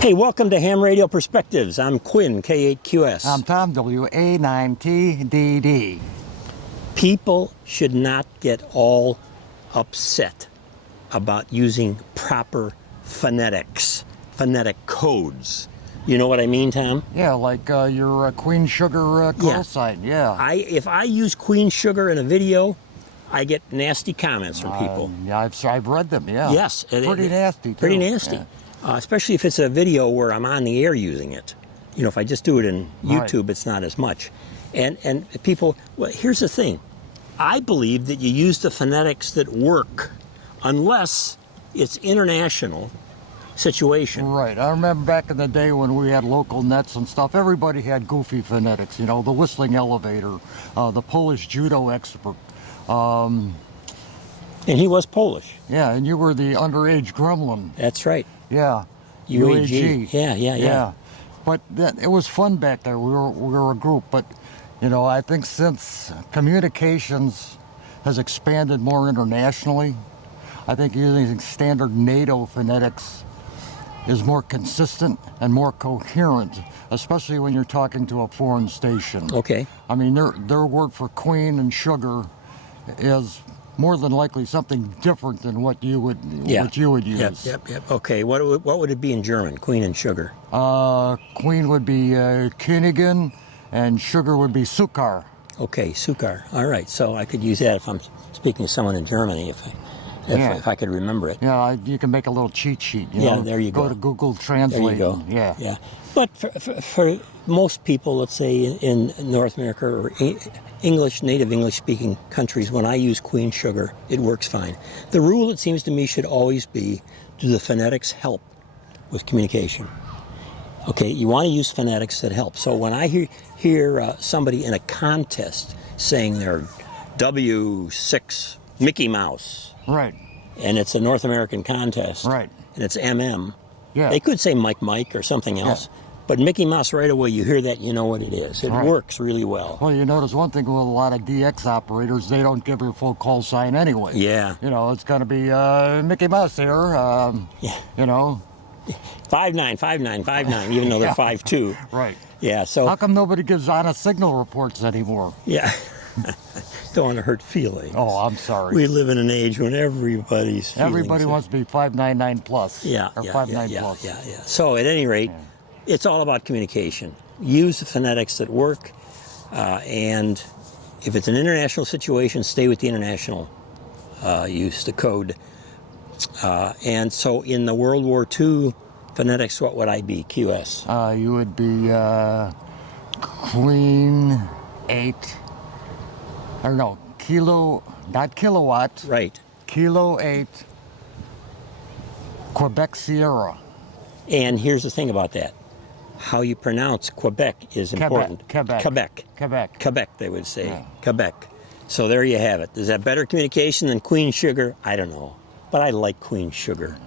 Hey, welcome to Ham Radio Perspectives. I'm Quin, K8QS. I'm Tom, WA9TDD. People should not get all upset about using proper phonetics, phonetic codes. You know what I mean, Tom? Yeah, like your Queen Sugar call sign, yeah. If I use Queen Sugar in a video, I get nasty comments from people. Yeah, I've read them, yeah. Yes. Pretty nasty, too. Pretty nasty. Yeah. Especially if it's a video where I'm on the air using it. You know, if I just do it in YouTube, It's not as much. And people, well, here's the thing. I believe that you use the phonetics that work unless it's international situation. Right. I remember back in the day when we had local nets and stuff, everybody had goofy phonetics, you know, the whistling elevator, the Polish judo expert. And he was Polish. Yeah, and you were the underage gremlin. That's right. Yeah. UAG. Yeah. But it was fun back there. We were a group, but you know, I think since communications has expanded more internationally, I think using standard NATO phonetics is more consistent and more coherent, especially when you're talking to a foreign station. Okay. I mean, their word for queen and sugar is more than likely something different than what you would use. Yep. Okay. What would it be in German? Queen and sugar. Queen would be Königin, and sugar would be Zucker. Okay, Zucker. All right. So I could use that if I'm speaking to someone in Germany, if I could remember it. Yeah, you can make a little cheat sheet. You know? There you go. Go to Google Translate. There you go. Yeah. But for most people, let's say in North America or native English-speaking countries, when I use Queen Sugar, it works fine. The rule, it seems to me, should always be, do the phonetics help with communication? Okay, you want to use phonetics that help. So when I hear somebody in a contest saying they're W6 Mickey Mouse, right, and it's a North American contest, right, and it's MM, yeah, they could say Mike or something else. Yeah. But Mickey Mouse, right away, you hear that, you know what it is. It works really well. Well, you notice one thing with a lot of DX operators, they don't give your full call sign anyway. Yeah. You know, it's going to be Mickey Mouse here, you know. 59, even though they're 5'2". Right. Yeah, so. How come nobody gives honest signal reports anymore? Yeah. Don't want to hurt feelings. Oh, I'm sorry. We live in an age when everybody wants to be 599 plus. Yeah. Or 59 plus. Yeah. So at any rate, it's all about communication. Use the phonetics that work, and if it's an international situation, stay with the international use, the code. And so in the World War II phonetics, what would I be, QS? You would be Queen 8, or no, kilo, not kilowatt. Right. Kilo 8, Quebec Sierra. And here's the thing about that. How you pronounce Quebec is important. Quebec, they would say. Yeah. Quebec. So there you have it. Is that better communication than Queen Sugar? I don't know. But I like Queen Sugar,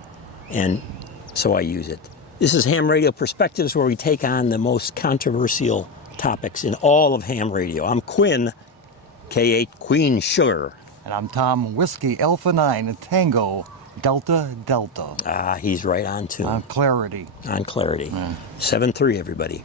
and so I use it. This is Ham Radio Perspectives, where we take on the most controversial topics in all of ham radio. I'm Quin, K8 Queen Sugar. And I'm Tom, Whiskey Alpha 9 Tango Delta. He's right on tune. On Clarity. On Clarity. 7-3, everybody.